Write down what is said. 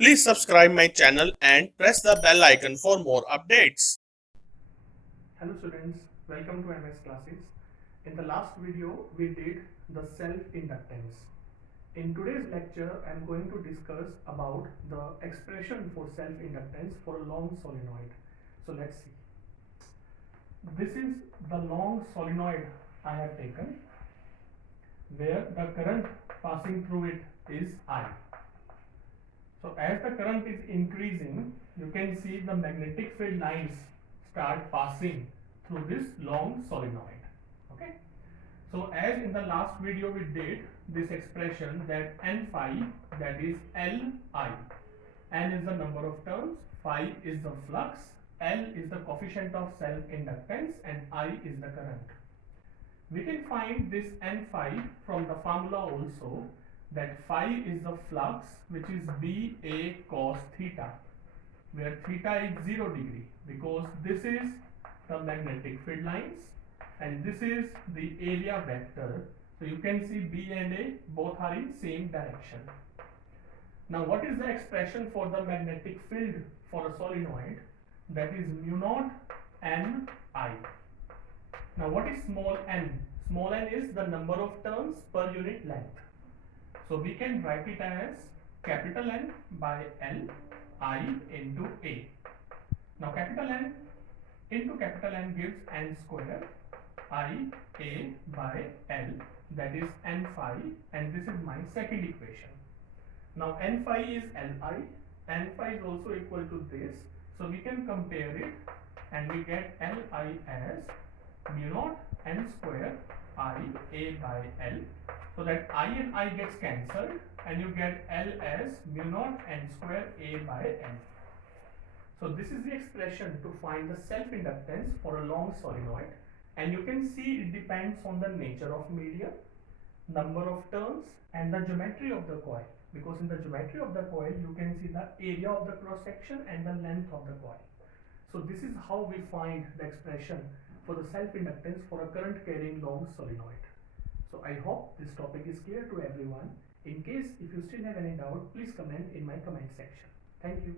Please subscribe my channel and press the bell icon for more updates. Hello students, welcome to MS classes. In the last video, we did the self-inductance. In today's lecture, I am going to discuss about the expression for self-inductance for a long solenoid. So let's see. This is the long solenoid I have taken, where the current passing through it is I. So as the current is increasing, you can see the magnetic field lines start passing through this long solenoid. Okay. So as in the last video we did this expression that n phi, that is Li. N is the number of turns, phi is the flux, L is the coefficient of self-inductance, and I is the current. We can find this n phi from the formula also, that phi is the flux, which is BA cos theta, where theta is 0 degree, because this is the magnetic field lines and this is the area vector. So you can see B and A both are in same direction. Now what is the expression for the magnetic field for a solenoid? That is mu naught n I. Now what is small n? Small n is the number of turns per unit length. So we can write it as capital N by L I into A. Now capital N into capital N gives n square I A by L, that is n phi, and this is my second equation. Now n phi is Li, n phi is also equal to this, so we can compare it and we get Li as mu naught n square I A by L, so that I and I gets cancelled and you get L as mu naught n square A by L. So this is the expression to find the self-inductance for a long solenoid, and you can see it depends on the nature of media, number of turns, and the geometry of the coil, because in the geometry of the coil you can see the area of the cross section and the length of the coil. So this is how we find the expression for the self-inductance for a current carrying long solenoid. So I hope this topic is clear to everyone. In case if you still have any doubt, please comment in my comment section. Thank you.